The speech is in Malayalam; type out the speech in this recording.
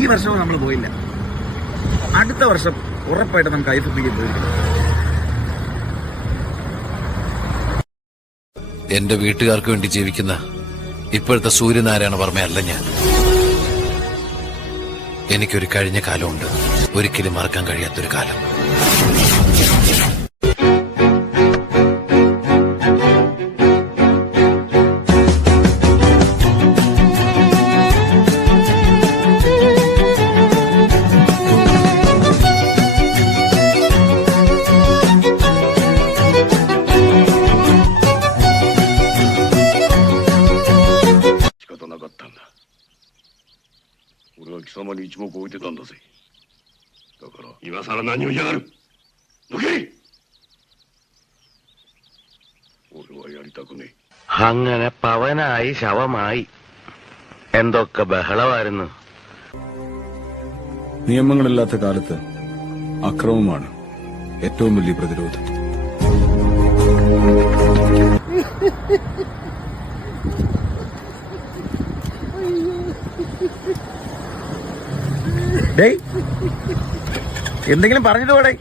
ഈ വർഷവും നമ്മൾ പോയില്ല. അടുത്ത വർഷം ഉറപ്പായിട്ട് നമുക്ക് ഐഫിലേക്ക് പോയിരിക്കണം. എന്റെ വീട്ടുകാർക്ക് വേണ്ടി ജീവിക്കുന്ന ഇപ്പോഴത്തെ സൂര്യനാരായണ വർമ്മയല്ല ഞാൻ. എനിക്കൊരു കഴിഞ്ഞ കാലമുണ്ട്, ഒരിക്കലും മറക്കാൻ കഴിയാത്തൊരു കാലം.俺は貴様に一目置いてたんだぜ。だから今さら何を嫌がる。抜け。俺はやりたくねえ。അങ്ങനെ പവനായി ശവമായി എന്തൊക്കെ ബഹളമായിരുന്നു. നിയമങ്ങളില്ലാത്ത കാലത്ത് അക്രമമാണ് ഏറ്റവും വലിയ പ്രതിരോധം. എന്തെങ്കിലും പറഞ്ഞിട്ട് പോടെ.